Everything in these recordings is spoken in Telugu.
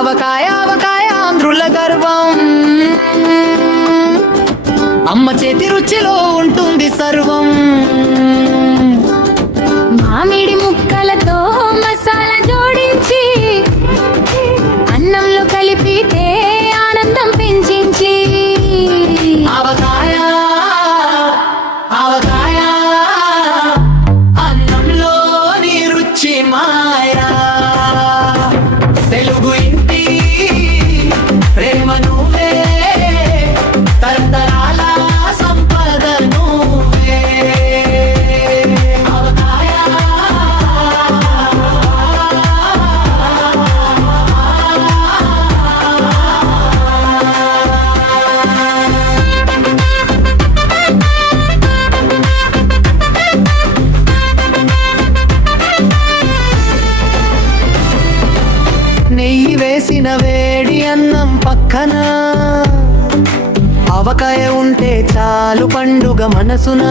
ఆవకాయ ఆవకాయ ఆంధ్రుల గర్వం, అమ్మ చేతి రుచిలో ఉంటుంది సర్వం. మామిడి ముక్కలతో మసాలా జోడించి అన్నంలో కలిపితే ఆనందం పెంచించి. ఆవకాయ ఆవకాయ అన్నంలోని రుచి మాయా, తెలుగు ఇంటి ప్రేమ నువ్వే, తరతరాల సంపద నువ్వే. ఆవకాయ నెయ్యి వేసిన వేడి అన్నం పక్కన ఆవకాయ ఉంటే చాలు పండుగ మనసున.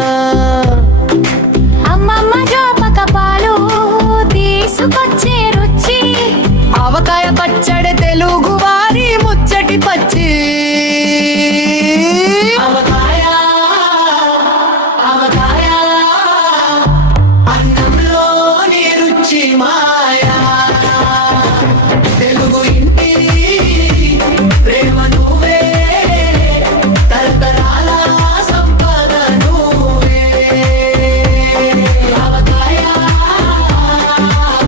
అమ్మమ్మ జోపక పాలు తీసుకొచ్చే రుచి, ఆవకాయ పచ్చడి తెలుగువా